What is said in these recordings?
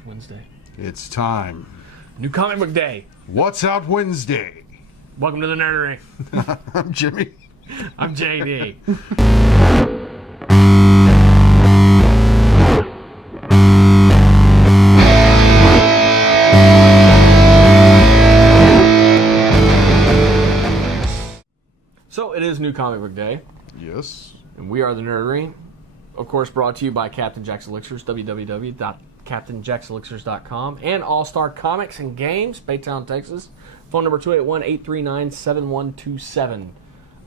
It's Wednesday. It's time. New comic book day. What's Out Wednesday? Welcome to the Nerdery. I'm Jimmy. I'm JD. So it is New Comic Book Day. Yes. And we are the Nerdery. Of course, brought to you by Captain Jack's Elixirs, www.captainjackselixirs.com, and All Star Comics and Games, Baytown, Texas. Phone number 281-839-7127.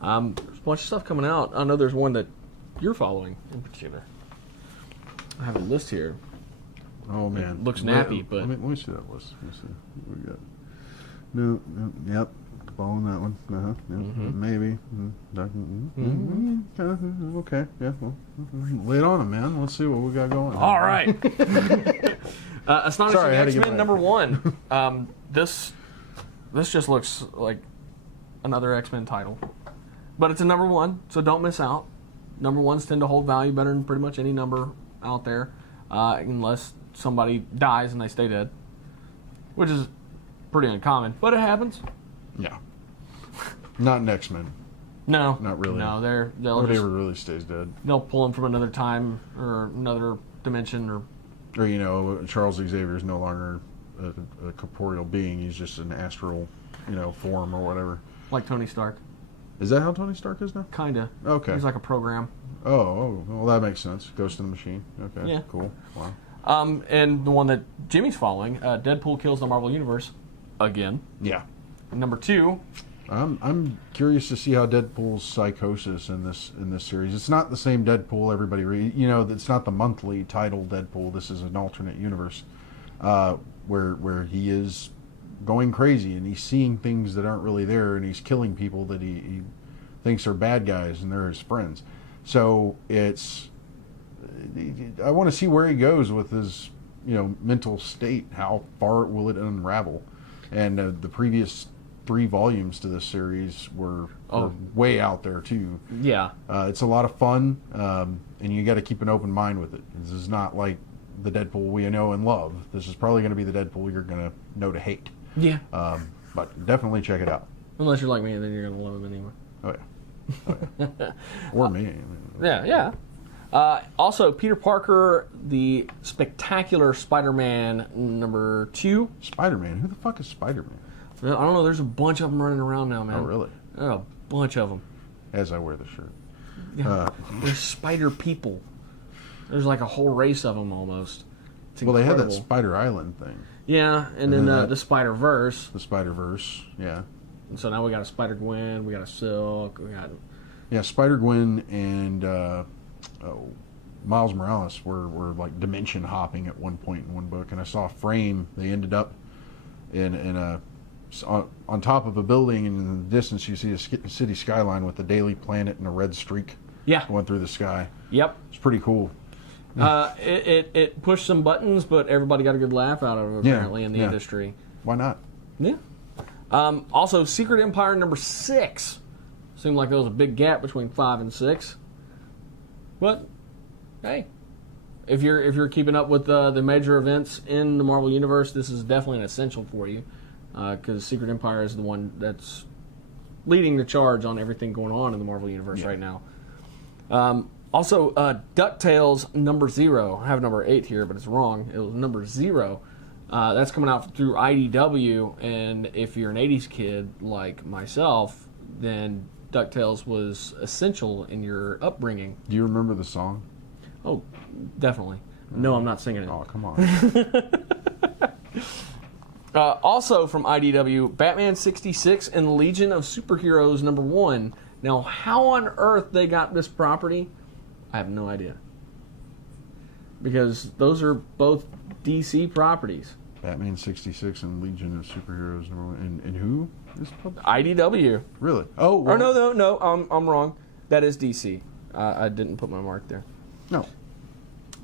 There's a bunch of stuff coming out. I know there's one that you're following in particular. I have a list here. Oh, man. It looks nappy, but... Let me see that list. Let me see. What we got? No, yep. Following that one. Maybe. Okay. Yeah. Well, lay it on him, man. Let's see what we got going. All right. Astonishing X-Men #1. This just looks like another X-Men title, but it's a #1, so don't miss out. #1s tend to hold value better than pretty much any number out there, unless somebody dies and they stay dead, which is pretty uncommon, but it happens. Yeah. Not an X-Men. No. Not really. No, nobody ever really stays dead. They'll pull them from another time or another dimension, or Charles Xavier is no longer a corporeal being. He's just an astral, form or whatever. like Tony Stark. Is that how Tony Stark is now? Kinda. Okay. He's like a program. Oh, well, that makes sense. Ghost in the Machine. Okay. Yeah. Cool. Wow. And the one that Jimmy's following, Deadpool kills the Marvel Universe again. Yeah. #2. I'm curious to see how Deadpool's psychosis in this series. It's not the same Deadpool everybody it's not the monthly title Deadpool. This is an alternate universe where he is going crazy and he's seeing things that aren't really there, and he's killing people that he thinks are bad guys and they're his friends. So I want to see where he goes with his mental state. How far will it unravel? And the previous 3 volumes to this series were way out there too. Yeah. It's a lot of fun, and you got to keep an open mind with it. This is not like the Deadpool we know and love. This is probably going to be the Deadpool you're going to know to hate. Yeah. But definitely check it out. Unless you're like me, then you're going to love him anyway. Oh yeah. Or me. Yeah. Also, Peter Parker, the Spectacular Spider-Man #2. Spider-Man? Who the fuck is Spider-Man? I don't know. There's a bunch of them running around now, man. Oh, really? There are a bunch of them. As I wear the shirt. Yeah. There's spider people. There's like a whole race of them almost. It's well, incredible. they had that Spider Island thing. Yeah, and then the Spider-Verse. The Spider-Verse, yeah. And so now we got a Spider-Gwen, we got a Silk, we got... Yeah, Spider-Gwen and Miles Morales were like dimension hopping at one point in one book, and I saw a frame. They ended up on top of a building, and in the distance you see a city skyline with the Daily Planet and a red streak going through the sky. Yep. It's pretty cool. It pushed some buttons, but everybody got a good laugh out of it, apparently, in the industry. Why not? Yeah. Also, Secret Empire #6. Seemed like there was a big gap between 5 and 6. But, hey, if you're keeping up with the major events in the Marvel Universe, this is definitely an essential for you, because Secret Empire is the one that's leading the charge on everything going on in the Marvel Universe right now. Also, Ducktales #0. I have #8 here, but it's wrong. It was #0. That's coming out through IDW, and if you're an 80s kid like myself, then Ducktales was essential in your upbringing. Do you remember the song? Oh, definitely. No, I'm not singing it. Oh, come on. Also from IDW, Batman 66 and Legion of Superheroes #1. Now, how on earth they got this property, I have no idea. Because those are both DC properties. Batman 66 and Legion of Superheroes #1. And who is published? IDW. Really? Oh, well, no, I'm wrong. That is DC. I didn't put my mark there. No.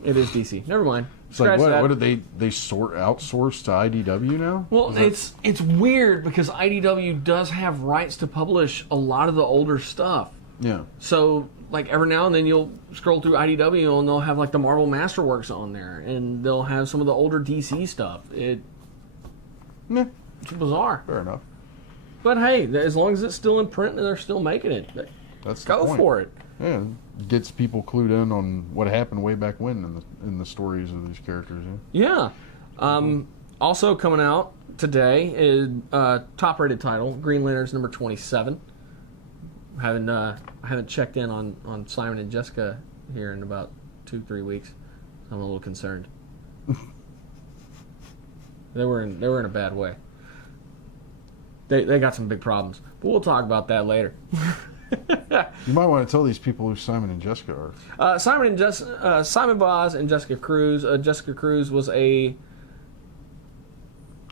It is DC. Never mind. It's like, what did they outsource to IDW now? Well, it's weird because IDW does have rights to publish a lot of the older stuff. Yeah. So like every now and then you'll scroll through IDW and they'll have like the Marvel Masterworks on there, and they'll have some of the older DC stuff. It's bizarre. Fair enough. But hey, as long as it's still in print and they're still making it, That's go the point. for it. Yeah, it gets people clued in on what happened way back when in the stories of these characters. Yeah. Also coming out today is top-rated title, Green Lanterns number 27. I haven't checked in on Simon and Jessica here in about 2-3 weeks. I'm a little concerned. They were in a bad way. They got some big problems, but we'll talk about that later. You might want to tell these people who Simon and Jessica are. Simon Boz and Jessica Cruz. Jessica Cruz was a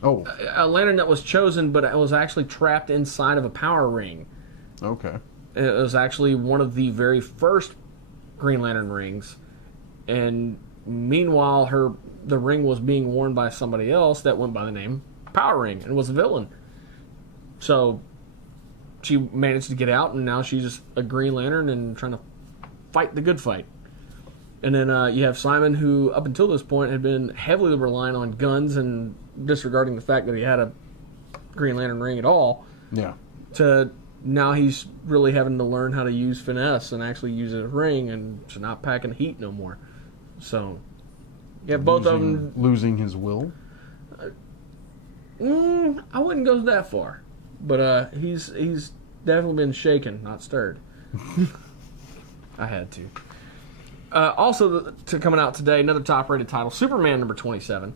lantern that was chosen, but it was actually trapped inside of a power ring. Okay. It was actually one of the very first Green Lantern rings, and meanwhile, the ring was being worn by somebody else that went by the name Power Ring and was a villain. So she managed to get out, and now she's just a Green Lantern and trying to fight the good fight. And then you have Simon, who up until this point had been heavily relying on guns and disregarding the fact that he had a Green Lantern ring at all. Yeah. To now he's really having to learn how to use finesse and actually use a ring and to not packing heat no more. So, yeah, both of them losing his will. I wouldn't go that far, but he's definitely been shaken, not stirred. I had to. Also, coming out today, another top-rated title, Superman number 27,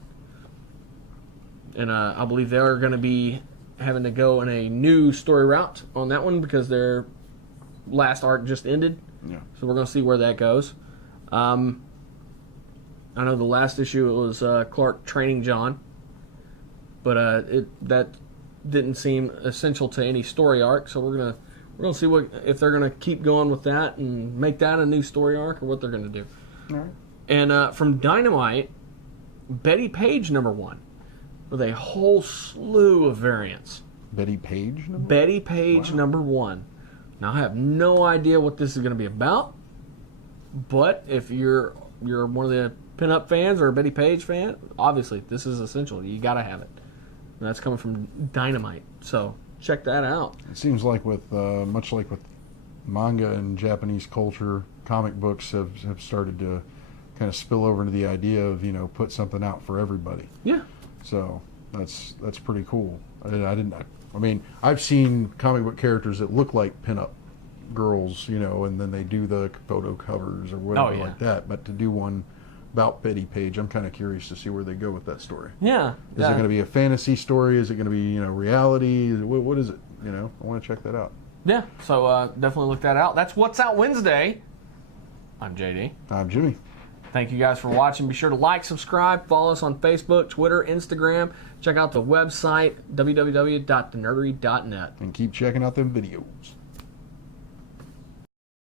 and I believe they are going to be having to go in a new story route on that one because their last arc just ended. Yeah. So we're going to see where that goes. I know the last issue it was Clark training John, but that didn't seem essential to any story arc. So we're gonna see if they're gonna keep going with that and make that a new story arc or what they're gonna do. All right. And from Dynamite, Betty Page number 1. With a whole slew of variants. Betty Page? Betty Page number 1. Now, I have no idea what this is going to be about, but if you're one of the pinup fans or a Betty Page fan, obviously, this is essential. You got to have it. And that's coming from Dynamite, so check that out. It seems like much like with manga and Japanese culture, comic books have started to kind of spill over into the idea of, put something out for everybody. Yeah. So that's pretty cool. I've seen comic book characters that look like pinup girls, and then they do the photo covers or whatever like that. But to do one about Betty Page, I'm kind of curious to see where they go with that story. Yeah. Is it going to be a fantasy story? Is it going to be reality? What is it? I want to check that out. Yeah. So definitely look that out. That's What's Out Wednesday. I'm JD. I'm Jimmy. Thank you guys for watching. Be sure to like, subscribe, follow us on Facebook, Twitter, Instagram. Check out the website, www.thenerdery.net. And keep checking out them videos.